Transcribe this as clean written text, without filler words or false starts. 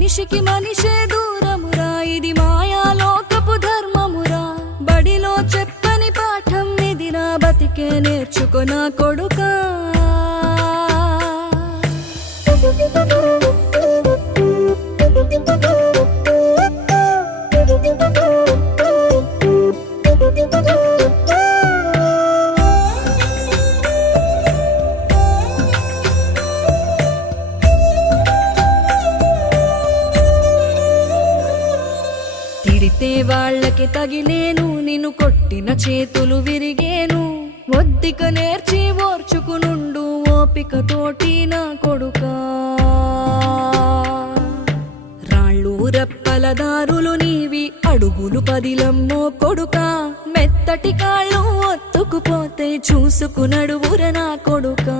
మనిషికి మనిషే దూరమురా, ఇది మాయాలోకపు ధర్మమురా. బడిలో చెప్పని పాఠం ఇది, నా బతికే నేర్చుకో నా కొడుకా. తిడితే వాళ్ళకి తగిలేను, నిన్ను కొట్టిన చేతులు విరిగేను. ఒద్దిక నేర్చి ఓర్చుకునుండు ఓపికతోటి నా కొడుకా. రాళ్ళు రెప్పల దారులు నీవి, అడుగులు పదిలమ్మో కొడుకా. మెత్తటి కాళ్ళు ఒత్తుకుపోతే చూసుకునడువుర నా కొడుకా.